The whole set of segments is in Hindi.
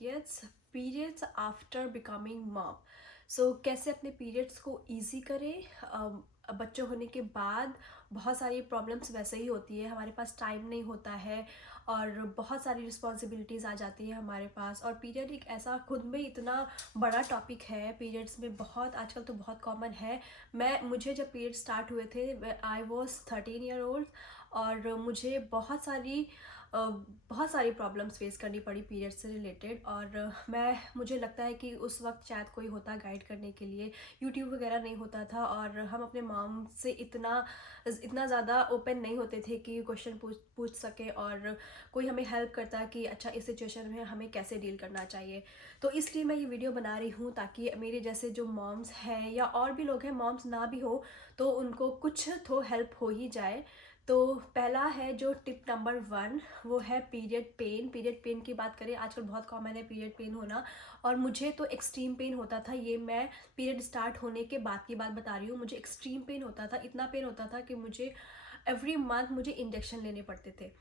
Periods after becoming mom. So कैसे अपने पीरियड्स को ईजी करें। बच्चों होने के बाद बहुत सारी प्रॉब्लम्स वैसे ही होती है, हमारे पास टाइम नहीं होता है और बहुत सारी रिस्पॉन्सिबिलिटीज़ आ जाती है हमारे पास। और पीरियड एक ऐसा खुद में इतना बड़ा टॉपिक है, पीरियड्स में बहुत आजकल तो बहुत कॉमन है। मुझे जब पीरियड स्टार्ट हुए थे, आई वॉज 13 ईयर ओल्ड और मुझे बहुत सारी प्रॉब्लम्स फेस करनी पड़ी पीरियड से रिलेटेड। और मुझे लगता है कि उस वक्त शायद कोई होता गाइड करने के लिए, यूट्यूब वगैरह नहीं होता था और हम अपने मॉम से इतना ज़्यादा ओपन नहीं होते थे कि क्वेश्चन पूछ सके और कोई हमें हेल्प करता कि अच्छा इस सिचुएशन में हमें कैसे डील करना चाहिए। तो इसलिए मैं ये वीडियो बना रही हूँ ताकि मेरे जैसे जो मॉम्स हैं या और भी लोग हैं, मॉम्स ना भी हो तो उनको कुछ तो हेल्प हो ही जाए। तो पहला है जो टिप नंबर 1, वो है पीरियड पेन। पीरियड पेन की बात करें, आजकल बहुत कॉमन है पीरियड पेन होना और मुझे तो एक्सट्रीम पेन होता था। ये मैं पीरियड स्टार्ट होने के बाद की बात बता रही हूँ। मुझे एक्सट्रीम पेन होता था, इतना पेन होता था कि मुझे एवरी मंथ मुझे इंजेक्शन लेने पड़ते थे।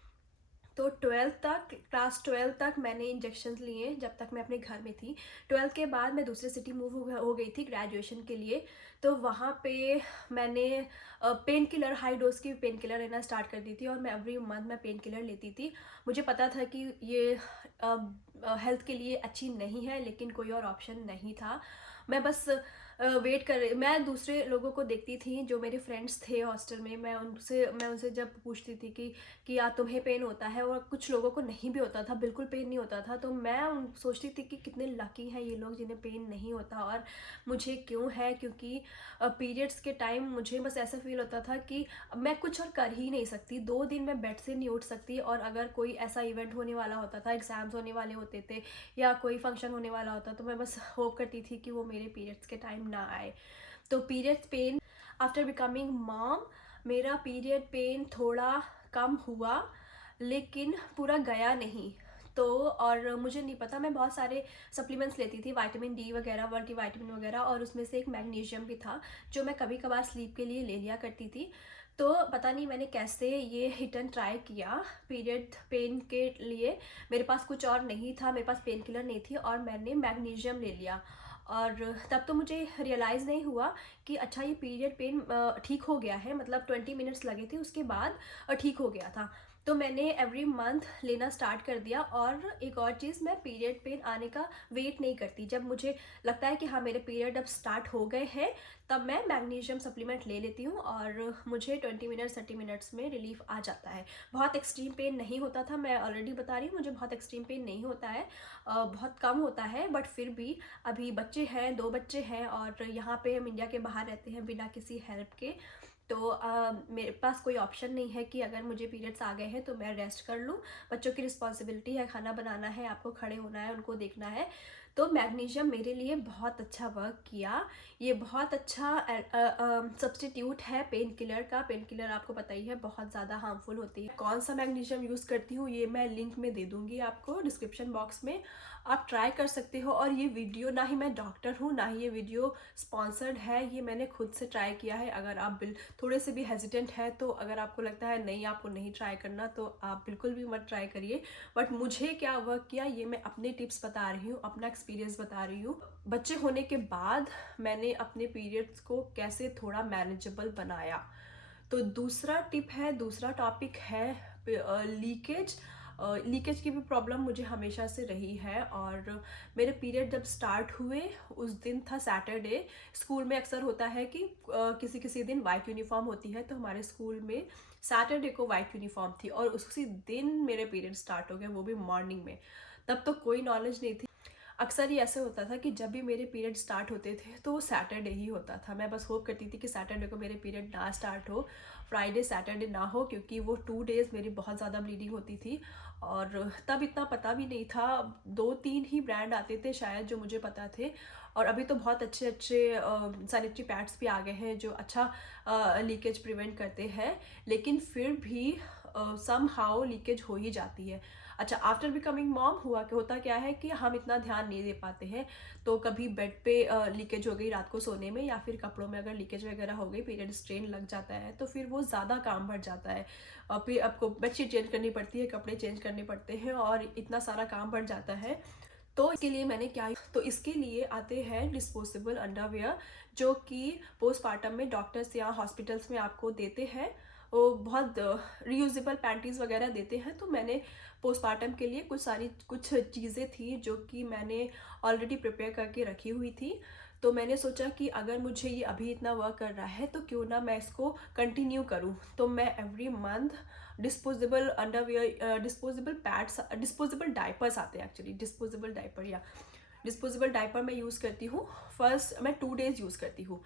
तो क्लास 12 तक मैंने इंजेक्शन लिए जब तक मैं अपने घर में थी। 12 के बाद मैं दूसरे सिटी मूव हो गई थी ग्रेजुएशन के लिए। तो वहाँ पे मैंने पेन किलर, हाई डोज की पेन किलर लेना स्टार्ट कर दी थी और मैं एवरी मंथ मैं पेन किलर लेती थी। मुझे पता था कि ये हेल्थ के लिए अच्छी नहीं है, लेकिन कोई और ऑप्शन नहीं था। मैं बस मैं दूसरे लोगों को देखती थी जो मेरे फ्रेंड्स थे हॉस्टल में। मैं उनसे जब पूछती थी कि यार तुम्हें पेन होता है, और कुछ लोगों को नहीं भी होता था, बिल्कुल पेन नहीं होता था। तो मैं सोचती थी कि कितने लकी हैं ये लोग जिन्हें पेन नहीं होता और मुझे क्यों है। क्योंकि पीरियड्स के टाइम मुझे बस ऐसा फील होता था कि मैं कुछ और कर ही नहीं सकती। 2 दिन मैं बेड से नहीं उठ सकती और अगर कोई ऐसा इवेंट होने वाला होता था, एग्जाम्स होने वाले होते थे या कोई फंक्शन होने वाला होता, तो मैं बस होप करती थी कि वो मेरे पीरियड्स के टाइम ना आए। तो periods pen after becoming mom, मेरा पीरियड पेन थोड़ा कम हुआ लेकिन पूरा गया नहीं। तो और मुझे नहीं पता, मैं बहुत सारे सप्लीमेंट्स लेती थी, विटामिन डी वगैरह, मल्टीविटामिन वगैरह, और उसमें से एक मैग्नीशियम भी था जो मैं कभी कभार स्लीप के लिए ले लिया करती थी। तो पता नहीं मैंने कैसे ये हिट एंड ट्राई किया पीरियड पेन के लिए। मेरे पास कुछ और नहीं था, मेरे पास पेन किलर नहीं थी और मैंने मैग्नीशियम ले लिया। और तब तो मुझे रियलाइज़ नहीं हुआ कि अच्छा ये पीरियड पेन ठीक हो गया है, मतलब 20 मिनट्स लगे थे, उसके बाद ठीक हो गया था। तो मैंने एवरी मंथ लेना स्टार्ट कर दिया। और एक और चीज़, मैं पीरियड पेन आने का वेट नहीं करती। जब मुझे लगता है कि हाँ मेरे पीरियड अब स्टार्ट हो गए हैं, तब मैं मैग्नीशियम सप्लीमेंट ले लेती हूँ और मुझे 20 मिनट्स 30 मिनट्स में रिलीफ आ जाता है। बहुत एक्सट्रीम पेन नहीं होता था, मैं ऑलरेडी बता रही हूँ, मुझे बहुत एक्सट्रीम पेन नहीं होता है, बहुत कम होता है। बट फिर भी अभी बच्चे हैं, 2 बच्चे हैं और यहाँ पे हम इंडिया के बाहर रहते हैं बिना किसी हेल्प के। तो मेरे पास कोई ऑप्शन नहीं है कि अगर मुझे पीरियड्स आ गए हैं तो मैं रेस्ट कर लूँ। बच्चों की रिस्पॉन्सिबिलिटी है, खाना बनाना है, आपको खड़े होना है, उनको देखना है। तो मैग्नीशियम मेरे लिए बहुत अच्छा वर्क किया। ये बहुत अच्छा सब्स्टिट्यूट है पेन किलर का। पेन किलर आपको पता ही है बहुत ज़्यादा हार्मफुल होती है। कौन सा मैग्नीशियम यूज़ करती हूँ ये मैं लिंक में दे दूँगी आपको डिस्क्रिप्शन बॉक्स में, आप ट्राई कर सकते हो। और ये वीडियो, ना ही मैं डॉक्टर हूँ ना ही ये वीडियो स्पॉन्सर्ड है, ये मैंने खुद से ट्राई किया है। अगर आप थोड़े से भी हेजिटेंट है, तो अगर आपको लगता है नहीं आपको नहीं ट्राई करना, तो आप बिल्कुल भी मत ट्राई करिए। बट मुझे क्या वर्क किया ये मैं अपने टिप्स बता रही हूँ, अपना एक्सपीरियंस बता रही हूँ। बच्चे होने के बाद मैंने अपने पीरियड्स को कैसे थोड़ा मैनेजेबल बनाया। तो दूसरा टॉपिक है लीकेज। लीकेज की भी प्रॉब्लम मुझे हमेशा से रही है। और मेरे पीरियड जब स्टार्ट हुए उस दिन था सैटरडे। स्कूल में अक्सर होता है कि किसी किसी दिन वाइट यूनिफॉर्म होती है, तो हमारे स्कूल में सैटरडे को वाइट यूनिफॉर्म थी और उसी दिन मेरे पीरियड स्टार्ट हो गए, वो भी मॉर्निंग में। तब तो कोई नॉलेज नहीं थी। अक्सर ही ऐसे होता था कि जब भी मेरे पीरियड स्टार्ट होते थे तो वो सैटरडे ही होता था। मैं बस होप करती थी कि सैटरडे को मेरे पीरियड ना स्टार्ट हो, फ्राइडे सैटरडे ना हो, क्योंकि वो 2 डेज़ मेरी बहुत ज़्यादा ब्लीडिंग होती थी। और तब इतना पता भी नहीं था, 2-3 ही ब्रांड आते थे शायद जो मुझे पता थे। और अभी तो बहुत अच्छे अच्छे सैनिटरी पैड्स भी आ गए हैं जो अच्छा लीकेज प्रिवेंट करते हैं, लेकिन फिर भी सम हाउ लीकेज हो ही जाती है। अच्छा, आफ्टर बिकमिंग मॉम होता क्या है कि हम इतना ध्यान नहीं दे पाते हैं। तो कभी बेड पे लीकेज हो गई रात को सोने में, या फिर कपड़ों में अगर लीकेज वगैरह हो गई, पीरियड स्ट्रेन लग जाता है, तो फिर वो ज़्यादा काम बढ़ जाता है। और फिर आपको बेडशीट चेंज करनी पड़ती है, कपड़े चेंज करने पड़ते हैं और इतना सारा काम बढ़ जाता है। तो इसके लिए मैंने क्या, तो इसके लिए आते हैं डिस्पोजेबल अंडरवेयर जो कि पोस्टपार्टम में डॉक्टर्स या हॉस्पिटल्स में आपको देते हैं। वो बहुत रीयूजेबल पैंटीज़ वगैरह देते हैं। तो मैंने पोस्टपार्टम के लिए कुछ चीज़ें थी जो कि मैंने ऑलरेडी प्रिपेयर करके रखी हुई थी। तो मैंने सोचा कि अगर मुझे ये अभी इतना वर्क कर रहा है तो क्यों ना मैं इसको कंटिन्यू करूँ। तो मैं every month disposable underwear, disposable pads, disposable diapers आते हैं एक्चुअली, डिस्पोजेबल डायपर या डिस्पोजेबल डायपर मैं यूज़ करती हूँ। फर्स्ट मैं 2 डेज़ यूज़ करती हूँ।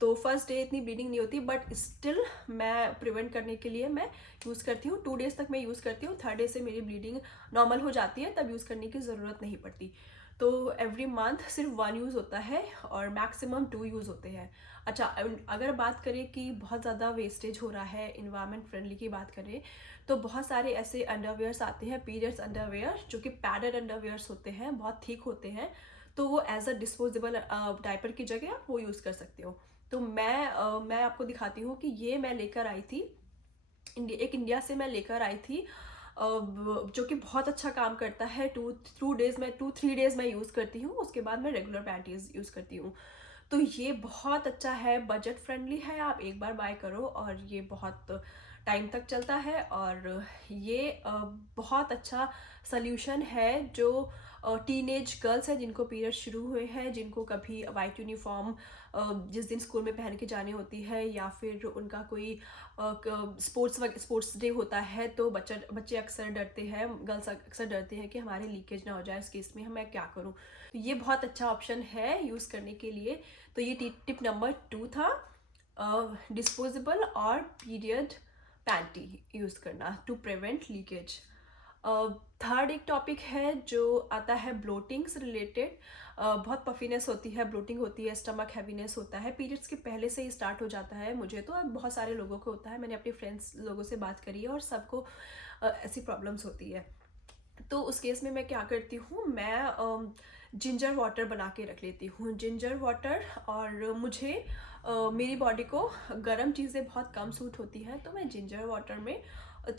तो फर्स्ट डे इतनी ब्लीडिंग नहीं होती, बट स्टिल मैं प्रिवेंट करने के लिए मैं यूज़ करती हूँ। 2 डेज़ तक मैं यूज़ करती हूँ, 3rd डे से मेरी ब्लीडिंग नॉर्मल हो जाती है, तब यूज़ करने की ज़रूरत नहीं पड़ती। तो एवरी मंथ सिर्फ 1 यूज़ होता है और मैक्सिमम 2 यूज़ होते हैं। अच्छा, अगर बात करें कि बहुत ज़्यादा वेस्टेज हो रहा है, इन्वायरमेंट फ्रेंडली की बात करें, तो बहुत सारे ऐसे अंडरवेयर्स आते हैं, पीरियड्स अंडरवेयर, जो कि पैडेड अंडरवेयर्स होते हैं, बहुत थिक होते हैं। तो वो एज अ डिस्पोजेबल डायपर की जगह आप वो यूज़ कर सकते हो। तो मैं आपको दिखाती हूँ कि ये मैं लेकर आई थी, इंडिया से मैं लेकर आई थी, जो कि बहुत अच्छा काम करता है। 2-3 डेज़ मैं यूज़ करती हूँ, उसके बाद मैं रेगुलर पैंटीज़ यूज़ करती हूँ। तो ये बहुत अच्छा है, बजट फ्रेंडली है, आप एक बार बाय करो और ये बहुत टाइम तक चलता है। और ये बहुत अच्छा सल्यूशन है जो टीनेज गर्ल्स हैं जिनको पीरियड शुरू हुए हैं, जिनको कभी वाइट यूनिफॉर्म जिस दिन स्कूल में पहन के जानी होती है, या फिर उनका कोई स्पोर्ट्स डे होता है, तो बच्चे अक्सर डरते हैं, गर्ल्स अक्सर डरते हैं कि हमारे लीकेज ना हो जाए, इस केस में मैं क्या करूं। तो ये बहुत अच्छा ऑप्शन है यूज़ करने के लिए। तो ये टिप नंबर 2 था, डिस्पोजेबल और पीरियड पैंटी यूज़ करना टू प्रिवेंट लीकेज। 3rd एक टॉपिक है जो आता है ब्लोटिंग से रिलेटेड। बहुत पफीनेस होती है, ब्लोटिंग होती है, स्टमक हैवीनेस होता है, पीरियड्स के पहले से ही स्टार्ट हो जाता है। मुझे तो अब बहुत सारे लोगों को होता है, मैंने अपने फ्रेंड्स लोगों से बात करी है और सबको ऐसी प्रॉब्लम्स होती है। तो उस केस में मैं क्या करती हूँ, मैं जिंजर वाटर बना के रख लेती हूँ, जिंजर वाटर। और मुझे मेरी बॉडी को गर्म चीज़ें बहुत कम सूट होती हैं, तो मैं जिंजर वाटर में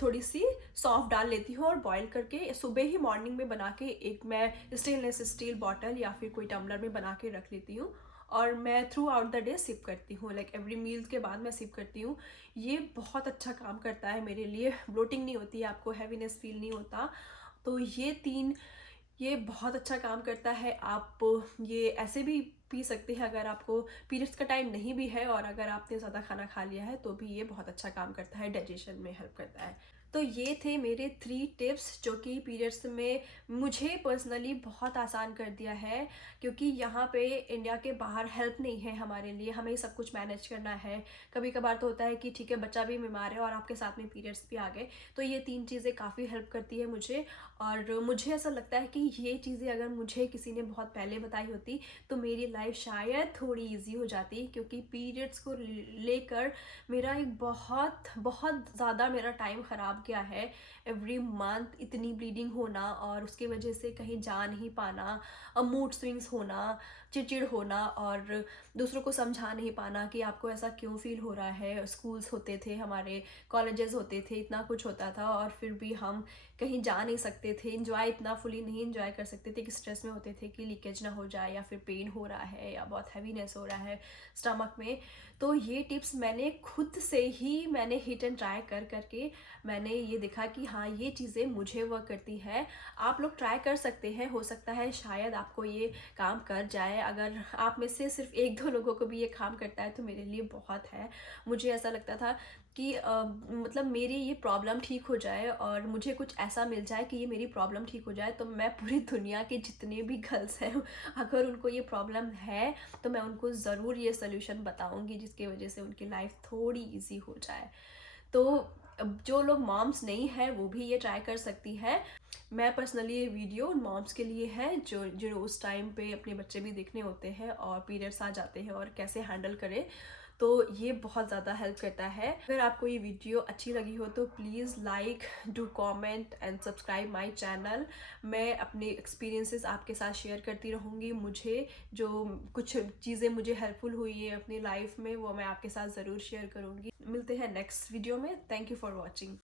थोड़ी सी सौंफ डाल लेती हूँ और बॉईल करके सुबह ही मॉर्निंग में बना के एक मैं स्टेनलेस स्टील बॉटल या फिर कोई टम्बलर में बना के रख लेती हूँ। और मैं throughout the day sip करती हूँ, लाइक एवरी मील के बाद मैं सिप करती हूँ। ये बहुत अच्छा काम करता है मेरे लिए, ब्लोटिंग नहीं होती है, आपको हैवीनेस फील नहीं होता। तो ये बहुत अच्छा काम करता है। आप ये ऐसे भी पी सकते हैं अगर आपको पीरियड्स का टाइम नहीं भी है, और अगर आपने ज़्यादा खाना खा लिया है तो भी ये बहुत अच्छा काम करता है, डाइजेशन में हेल्प करता है। तो ये थे मेरे 3 टिप्स जो कि पीरियड्स में मुझे पर्सनली बहुत आसान कर दिया है, क्योंकि यहाँ पे इंडिया के बाहर हेल्प नहीं है हमारे लिए, हमें सब कुछ मैनेज करना है। कभी कभार तो होता है कि ठीक है बच्चा भी बीमार है और आपके साथ में पीरियड्स भी आ गए, तो ये 3 चीज़ें काफ़ी हेल्प करती है मुझे। और मुझे ऐसा लगता है कि ये चीज़ें अगर मुझे किसी ने बहुत पहले बताई होती तो मेरी लाइफ शायद थोड़ी इजी हो जाती, क्योंकि पीरियड्स को लेकर मेरा एक बहुत बहुत ज़्यादा मेरा टाइम ख़राब गया है। एवरी मंथ इतनी ब्लीडिंग होना और उसकी वजह से कहीं जा नहीं पाना, मूड स्विंग्स होना, चिड़चिड़ होना, और दूसरों को समझा नहीं पाना कि आपको ऐसा क्यों फील हो रहा है। स्कूल्स होते थे हमारे, कॉलेजेस होते थे, इतना कुछ होता था, और फिर भी हम कहीं जा नहीं सकते थे, इंजॉय इतना फुली नहीं इंजॉय कर सकते थे कि स्ट्रेस में होते थे कि लीकेज ना हो जाए, या फिर पेन हो रहा है, या बहुत हैवीनेस हो रहा है स्टमक में। तो ये टिप्स मैंने खुद से ही मैंने हिट एंड ट्राई करके मैंने ये देखा कि हाँ ये चीज़ें मुझे वर्क करती है। आप लोग ट्राई कर सकते हैं, हो सकता है शायद आपको ये काम कर जाए। अगर आप में से सिर्फ 1-2 लोगों को भी ये काम करता है तो मेरे लिए बहुत है। मुझे ऐसा लगता था कि मतलब मेरी ये प्रॉब्लम ठीक हो जाए और मुझे कुछ ऐसा मिल जाए कि ये मेरी प्रॉब्लम ठीक हो जाए, तो मैं पूरी दुनिया के जितने भी गर्ल्स हैं अगर उनको ये प्रॉब्लम है तो मैं उनको ज़रूर ये सोल्यूशन बताऊंगी, जिसकी वजह से उनकी लाइफ थोड़ी इजी हो जाए। तो जो लोग मॉम्स नहीं हैं वो भी ये ट्राई कर सकती है। मैं पर्सनली ये वीडियो उन मॉम्स के लिए है जो उस टाइम पे अपने बच्चे भी देखने होते हैं और पीरियड्स आ जाते हैं और कैसे हैंडल करें। तो ये बहुत ज़्यादा हेल्प करता है। अगर आपको ये वीडियो अच्छी लगी हो तो please like, do comment and subscribe my channel. मैं अपने एक्सपीरियंसेस आपके साथ शेयर करती रहूँगी। मुझे जो कुछ चीज़ें मुझे हेल्पफुल हुई है अपनी लाइफ में वो मैं आपके साथ ज़रूर शेयर करूँगी। मिलते हैं नेक्स्ट वीडियो में। Thank you for watching.